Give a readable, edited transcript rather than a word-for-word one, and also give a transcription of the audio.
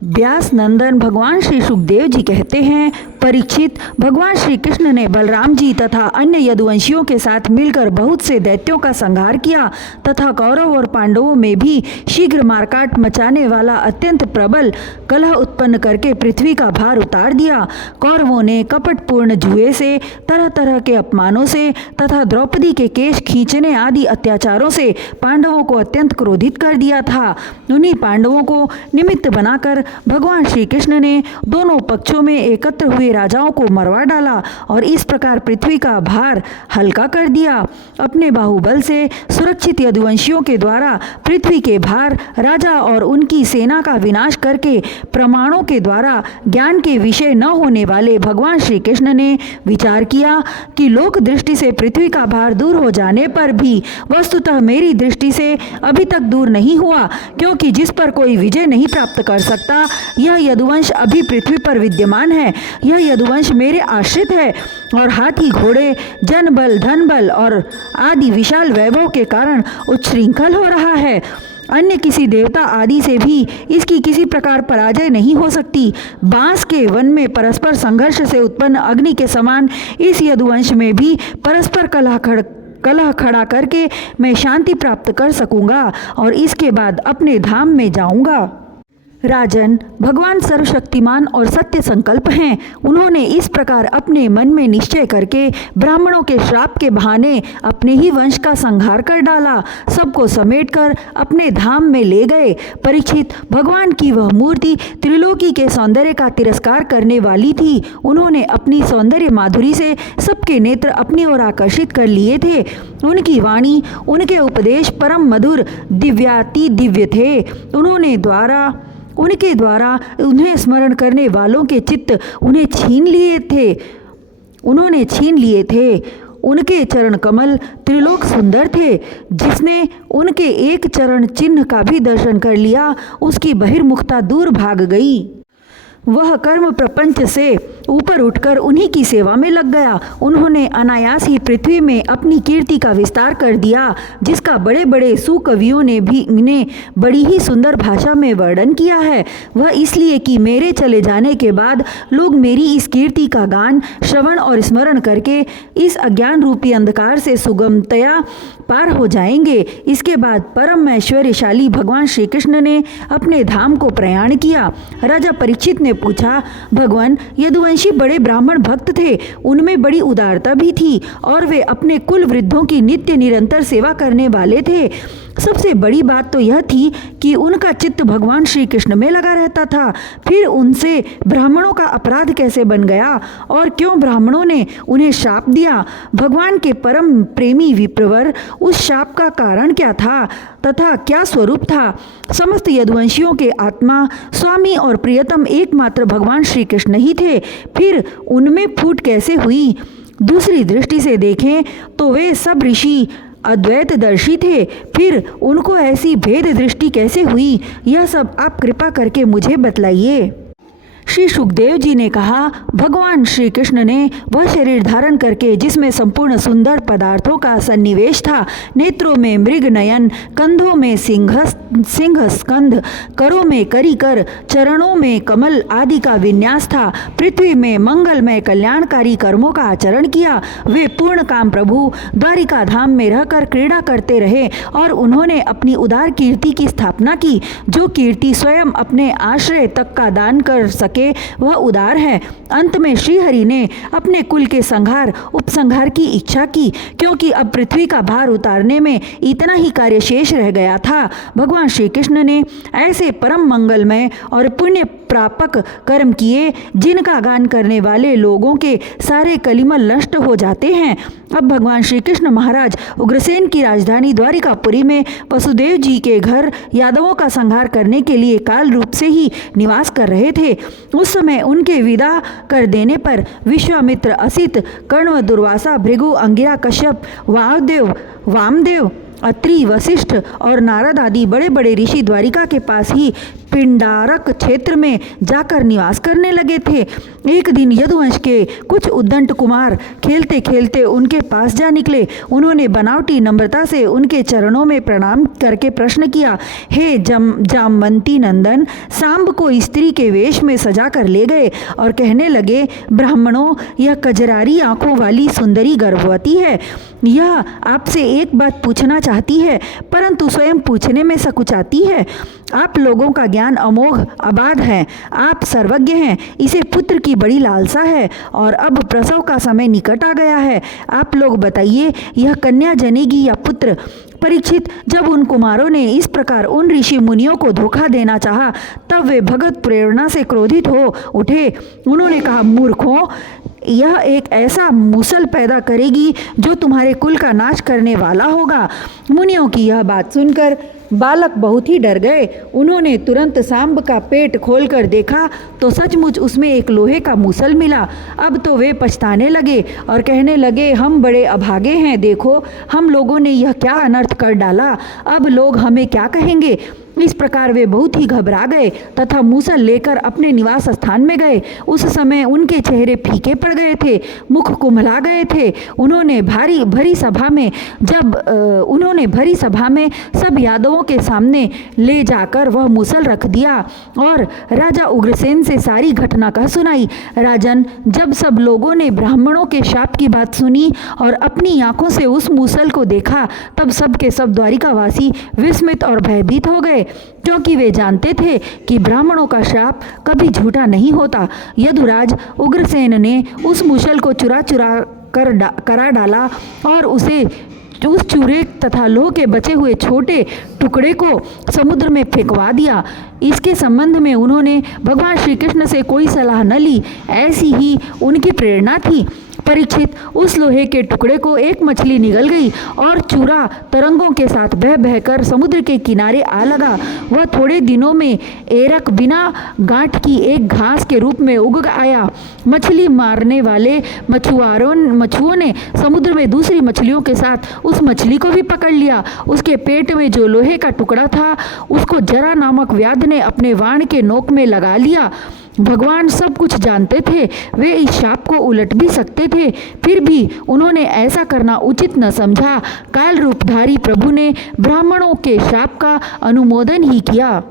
व्यास नंदन भगवान श्री सुखदेव जी कहते हैं, परीक्षित, भगवान श्री कृष्ण ने बलराम जी तथा अन्य यदुवंशियों के साथ मिलकर बहुत से दैत्यों का संहार किया तथा कौरव और पांडवों में भी शीघ्र मारकाट मचाने वाला अत्यंत प्रबल कलह उत्पन्न करके पृथ्वी का भार उतार दिया। कौरवों ने कपटपूर्ण जुए से, तरह तरह के अपमानों से तथा द्रौपदी के केश खींचने आदि अत्याचारों से पांडवों को अत्यंत क्रोधित कर दिया था। उन्हीं पांडवों को निमित्त बनाकर भगवान श्री कृष्ण ने दोनों पक्षों में एकत्र हुए राजाओं को मरवा डाला और इस प्रकार पृथ्वी का भार हल्का कर दिया। अपने बाहुबल से सुरक्षित यदुवंशियों के द्वारा पृथ्वी के भार, राजा और उनकी सेना का विनाश करके प्रमाणों के द्वारा ज्ञान के विषय न होने वाले भगवान श्री कृष्ण ने विचार किया कि लोक दृष्टि से पृथ्वी का भार दूर हो जाने पर भी वस्तुतः मेरी दृष्टि से अभी तक दूर नहीं हुआ, क्योंकि जिस पर कोई विजय नहीं प्राप्त कर सकता यह यदुवंश अभी पृथ्वी पर विद्यमान है। यह यदुवंश मेरे आश्रित है और हाथी, घोड़े, जन बल, धन बल और आदि विशाल वैभव के कारण उच्छृंखल हो रहा है। अन्य किसी देवता आदि से भी इसकी किसी प्रकार पराजय नहीं हो सकती। बांस के वन में परस्पर संघर्ष से उत्पन्न अग्नि के समान इस यदुवंश में भी परस्पर कलह खड़ा करके मैं शांति प्राप्त कर सकूंगा और इसके बाद अपने धाम में जाऊंगा। राजन, भगवान सर्वशक्तिमान और सत्य संकल्प हैं। उन्होंने इस प्रकार अपने मन में निश्चय करके ब्राह्मणों के श्राप के बहाने अपने ही वंश का संहार कर डाला। सबको समेटकर अपने धाम में ले गए। परीक्षित, भगवान की वह मूर्ति त्रिलोकी के सौंदर्य का तिरस्कार करने वाली थी। उन्होंने अपनी सौंदर्य माधुरी से सबके नेत्र अपनी ओर आकर्षित कर लिए थे। उनकी वाणी, उनके उपदेश परम मधुर, दिव्याति दिव्य थे। उनके द्वारा उन्हें स्मरण करने वालों के चित्त उन्होंने छीन लिए थे। उनके चरण कमल त्रिलोक सुंदर थे। जिसने उनके एक चरण चिन्ह का भी दर्शन कर लिया उसकी बहिर्मुखता दूर भाग गई। वह कर्म प्रपंच से ऊपर उठकर उन्हीं की सेवा में लग गया। उन्होंने अनायास ही पृथ्वी में अपनी कीर्ति का विस्तार कर दिया, जिसका बड़े बड़े सुकवियों ने बड़ी ही सुंदर भाषा में वर्णन किया है। वह इसलिए कि मेरे चले जाने के बाद लोग मेरी इस कीर्ति का गान, श्रवण और स्मरण करके इस अज्ञान रूपी अंधकार से सुगमतया पार हो जाएंगे। इसके बाद परम ऐश्वर्यशाली भगवान श्री कृष्ण ने अपने धाम को प्रयाण किया। राजा परीक्षित ने पूछा, भगवान, यदुवंशी बड़े ब्राह्मण भक्त थे, उनमें बड़ी उदारता भी थी और वे अपने कुल वृद्धों की नित्य निरंतर सेवा करने वाले थे। सबसे बड़ी बात तो यह थी कि उनका चित्त भगवान श्री कृष्ण में लगा रहता था। फिर उनसे ब्राह्मणों का अपराध कैसे बन गया और क्यों ब्राह्मणों ने उन्हें शाप दिया? भगवान के परम प्रेमी विप्रवर, उस शाप का कारण क्या था तथा क्या स्वरूप था? समस्त यदुवंशियों के आत्मा, स्वामी और प्रियतम एकमात्र भगवान श्री कृष्ण ही थे। फिर उनमें फूट कैसे हुई? दूसरी दृष्टि से देखें तो वे सब ऋषि अद्वैतदर्शी थे। फिर उनको ऐसी भेद दृष्टि कैसे हुई? यह सब आप कृपा करके मुझे बतलाइए। श्री सुखदेव जी ने कहा, भगवान श्री कृष्ण ने वह शरीर धारण करके जिसमें संपूर्ण सुंदर पदार्थों का सन्निवेश था, नेत्रों में मृग नयन, कंधों में सिंह स्कंध, करों में करीकर, चरणों में कमल आदि का विन्यास था, पृथ्वी में मंगलमय कल्याणकारी कर्मों का आचरण किया। वे पूर्ण काम प्रभु द्वारिका धाम में रहकर क्रीड़ा करते रहे और उन्होंने अपनी उदार कीर्ति की स्थापना की। जो कीर्ति स्वयं अपने आश्रय तक का दान कर सके वह उदार है। अंत में श्रीहरि ने अपने कुल के संहार उपसंहार की इच्छा की, क्योंकि अब पृथ्वी का भार उतारने में इतना ही कार्य शेष रह गया था। भगवान श्री कृष्ण ने ऐसे परम मंगलमय और पुण्य प्रापक कर्म किए जिनका गान करने वाले लोगों के सारे कलिमल नष्ट हो जाते हैं। अब भगवान श्री कृष्ण महाराज उग्रसेन की राजधानी द्वारिकापुरी में वसुदेव जी के घर यादवों का संहार करने के लिए काल रूप से ही निवास कर रहे थे। उस समय उनके विदा कर देने पर विश्वामित्र, असित, कण्व, दुर्वासा, भृगु, अंगिरा, कश्यप, वामदेव अत्रि, वशिष्ठ और नारद आदि बड़े बड़े ऋषि द्वारिका के पास ही पिंडारक क्षेत्र में जाकर निवास करने लगे थे। एक दिन यदुवंश के कुछ उद्दंड कुमार खेलते खेलते उनके पास जा निकले। उन्होंने बनावटी नम्रता से उनके चरणों में प्रणाम करके प्रश्न किया, हे जामवंती नंदन, सांब को स्त्री के वेश में सजा कर ले गए और कहने लगे, ब्राह्मणों, यह कजरारी आंखों वाली सुंदरी गर्भवती है। यह आपसे एक बात पूछना चाहती है, परंतु स्वयं पूछने में सकुचाती है। आप लोगों का ज्ञान अमोघ अबाध है, आप सर्वज्ञ हैं। इसे पुत्र की बड़ी लालसा है और अब प्रसव का समय निकट आ गया है। आप लोग बताइए, यह कन्या जनेगी या पुत्र? परीक्षित, जब उन कुमारों ने इस प्रकार उन ऋषि मुनियों को धोखा देना चाहा, तब वे भगवत प्रेरणा से क्रोधित हो उठे। उन्होंने कहा, मूर्खों, यह एक ऐसा मूसल पैदा करेगी जो तुम्हारे कुल का नाश करने वाला होगा। मुनियों की यह बात सुनकर बालक बहुत ही डर गए। उन्होंने तुरंत सांब का पेट खोलकर देखा तो सचमुच उसमें एक लोहे का मूसल मिला। अब तो वे पछताने लगे और कहने लगे, हम बड़े अभागे हैं, देखो हम लोगों ने यह क्या अनर्थ कर डाला, अब लोग हमें क्या कहेंगे। इस प्रकार वे बहुत ही घबरा गए तथा मूसल लेकर अपने निवास स्थान में गए। उस समय उनके चेहरे फीके पड़ गए थे, मुख कुम्हला गए थे। उन्होंने भरी सभा में सब यादवों के सामने ले जाकर वह मूसल रख दिया और राजा उग्रसेन से सारी घटना कह सुनाई। राजन, जब सब लोगों ने ब्राह्मणों के शाप की बात सुनी और अपनी आंखों से उस मूसल को देखा, तब सब के सब द्वारिकावासी विस्मित और भयभीत हो गए, क्योंकि वे जानते थे कि ब्राह्मणों का शाप कभी झूठा नहीं होता। यदुराज उग्रसेन ने उस मूसल को चुरा करा डाला और उस चूरे तथा लोह के बचे हुए छोटे टुकड़े को समुद्र में फेंकवा दिया। इसके संबंध में उन्होंने भगवान श्री कृष्ण से कोई सलाह न ली, ऐसी ही उनकी प्रेरणा थी। परीक्षित, उस लोहे के टुकड़े को एक मछली निगल गई और चूरा तरंगों के साथ बह बहकर समुद्र के किनारे आ लगा। वह थोड़े दिनों में एरक बिना गांठ की एक घास के रूप में उग आया। मछली मारने वाले मछुओं ने समुद्र में दूसरी मछलियों के साथ उस मछली को भी पकड़ लिया। उसके पेट में जो लोहे का टुकड़ा था, उसको जरा नामक व्याध ने अपने वाण के नोक में लगा लिया। भगवान सब कुछ जानते थे, वे इस शाप को उलट भी सकते थे, फिर भी उन्होंने ऐसा करना उचित न समझा। काल रूपधारी प्रभु ने ब्राह्मणों के शाप का अनुमोदन ही किया।